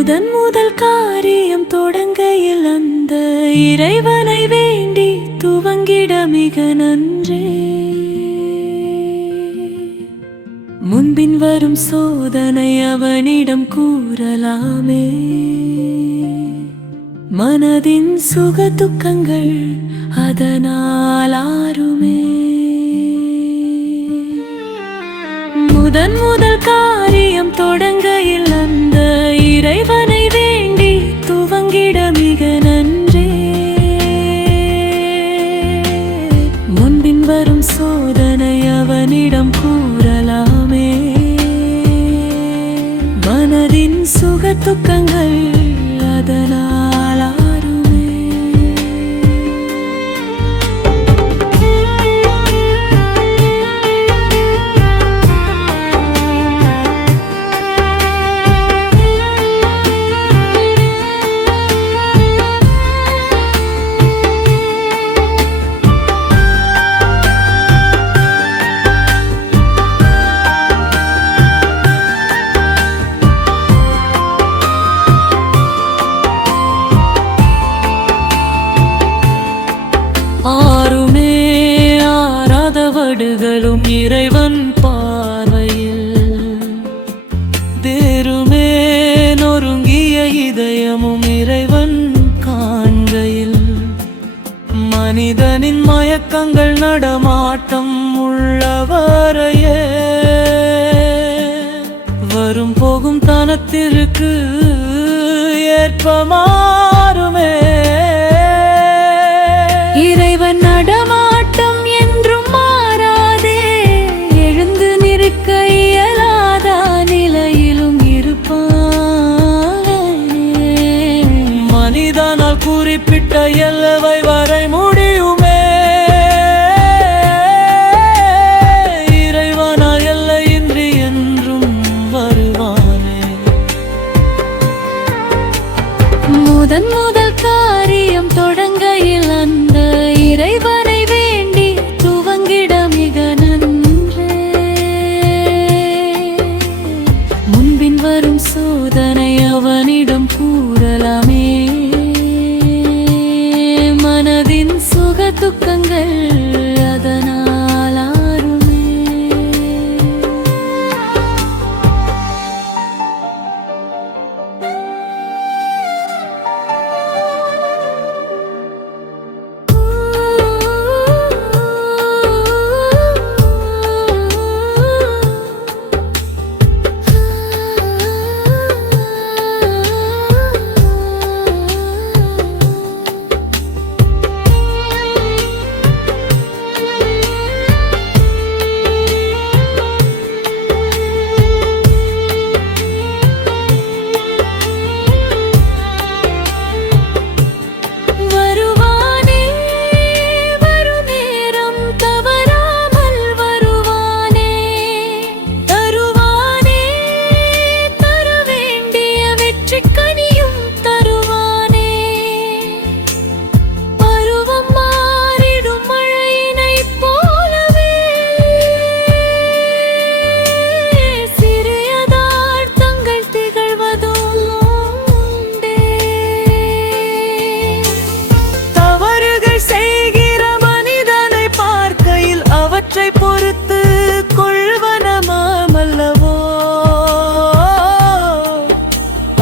முதல் காரியம் தொடங்கையில் அந்த இறைவனை வேண்டி துவங்கிட மிக நன்றே. முன்பின் வரும் சோதனை அவனிடம் கூறலாமே. மனதின் சுக துக்கங்கள் அதனால் ஆறுமே. முதல் காரியம் தொடங்கையில் அந்த இறைவனை வேண்டி துவங்கிட மிக நன்றே. முன்பின் வரும் சோதனை அவனிடம் கூறலாமே. மனதின் சுக துக்கங்கள் அதனால் ஆறுமே. ஆறுமே ஆராதவடுகளும் இறைவன் பார்வையில், தேருமே நொறுங்கிய இதயமும் இறைவன் காண்கையில், மனிதனின் மயக்கங்கள் நடமாட்டம் உள்ளவரையே வரும் போகும் தனத்திற்கு ஏற்ப மாறுமே. இறைவன் நடமாட்டம் என்றும் மாறாதே. எழுந்து நிற்க இயலாத நிலையிலும் இருப்பானே. மனிதனால் குறிப்பிட்ட எல்லை வரை முடியுமே. இறைவனால் எல்லையின்றி என்றும் வருவானே. முதல் காரியம் தொடங்கையில் அந்த இறைவனை வேண்டி துவங்கிட மிக நன்றே. முன்பின் வரும் சோதனை அவனிடம் கூறலாமே. மனதின் சுக துக்கங்கள் அதனால் ஆறுமே.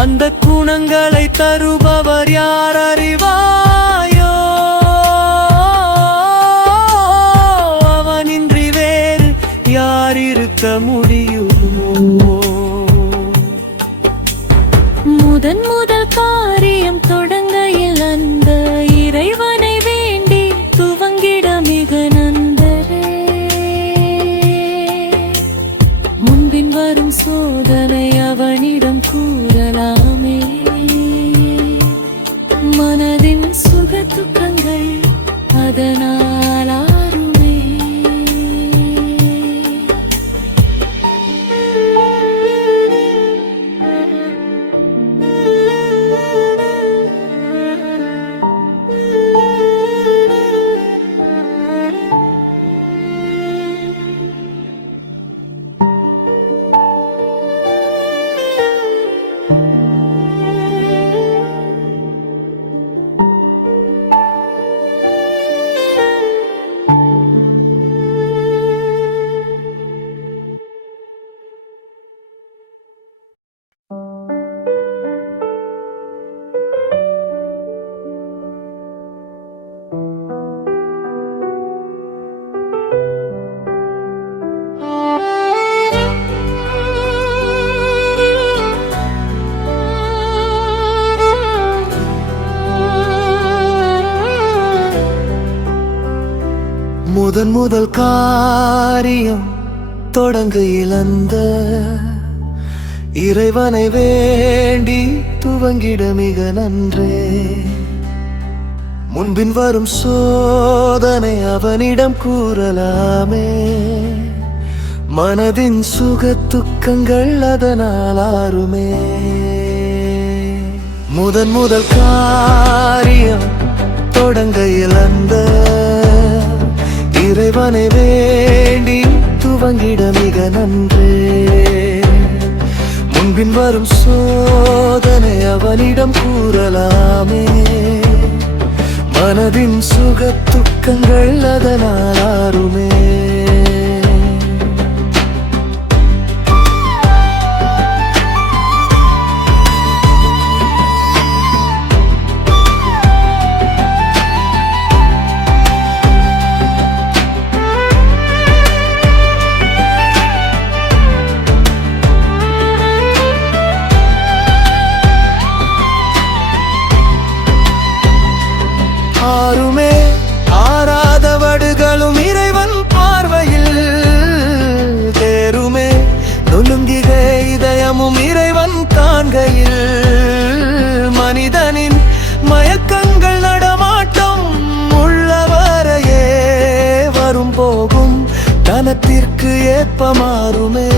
அந்த குணங்களை தருபவர் யார் அறிவாயோ? அவனின்றி வேறு யார் இருக்க முடியுமோ? முதல் காரியம் தொடங்கையில் அந்த இறைவனை வேண்டி துவங்கிட மிக நன்றே. முன்பின் வரும் சோதனை அவனிடம் கூறலாமே. மனதின் சுக துக்கங்கள் அதனால் ஆறுமே. முதல் காரியம் தொடங்கையில் அந்த இறைவனை வேண்டி துவங்கிட மிக நன்றே. முன்பின் வரும் சோதனை அவனிடம் கூறலாமே. மனதின் சுகத்துக்கங்கள் அதனால் ஆறுமே. முதல் காரியம் தொடங்கையில் அந்த இறைவனை வேண்டி துவங்கிட மிக நன்றே. முன்பின் வரும் சோதனை அவனிடம் கூறலாமே. மனதின் சுகத்துக்கங்கள் அதனால் ஆறுமே. ஆறுமே ஆறாதவடுகளும் இறைவன் பார்வையில் தேருமே. நொலுங்கிக இதயமும் இறைவன் காண்கையில் மனிதனின் மயக்கங்கள் நடமாட்டம் உள்ளவரையே வரும் போகும் தனத்திற்கு ஏற்ப மாறுமே.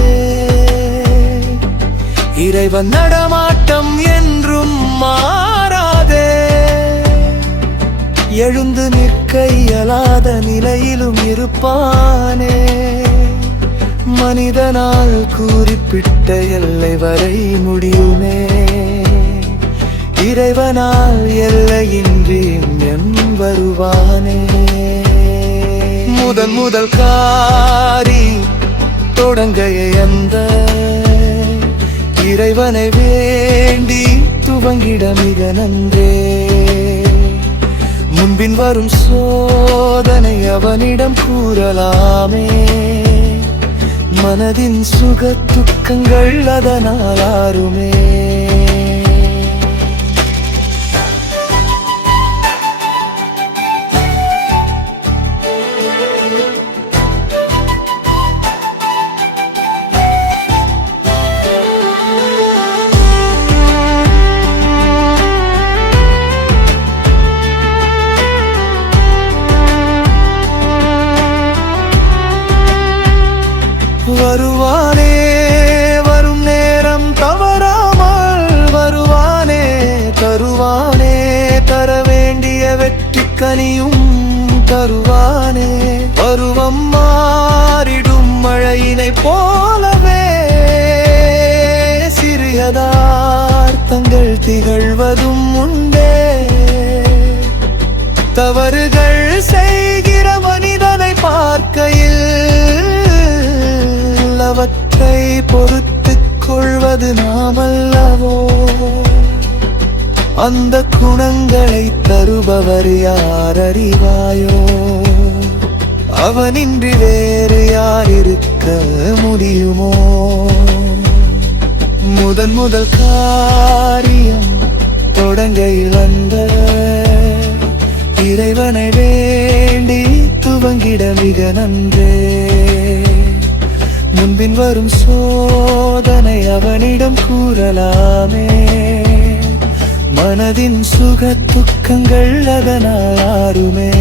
இறைவன் நடமாட்டம் என்றும் மாறாதே. எழுந்து நிற்க இயலாத நிலையிலும் இருப்பானே. மனிதனால் குறிப்பிட்ட எல்லை வரை முடியுமே. இறைவனால் எல்லையின்றி என் வருவானே. முதல் காரி தொடங்கையை அந்த இறைவனை வேண்டி துவங்கிட மிக நன்றே. முன்பின் வரும் சோதனை அவனிடம் கூறலாமே. மனதின் சுகத்துக்கங்கள் அதனால் ஆறுமே. வருவானே வரும் நேரம் தவறாமல் வருவானே. தருவானே தர வேண்டிய வெற்றி கனியும் தருவானே. பருவம் மாறிடும் மழையினை போலவே சிறியதார்த்தங்கள் திகழ்வதும் உண்டே. தவறுகள் செய்கிற மனிதனை பார்க்கையில் அவற்றை பொறுத்துக் கொள்வது நாமல்லவோ. அந்த குணங்களை தருபவர் யார் அறிவாயோ. அவனின்றி வேறு யார் இருக்க முடியுமோ. முதல் காரியம் தொடங்கையில் அந்த இறைவனை வேண்டி துவங்கிட மிக நன்றே. முன்பின் வரும் சோதனை அவனிடம் கூறலாமே. மனதின் சுகத்துக்கங்கள் அதனால் ஆறுமே.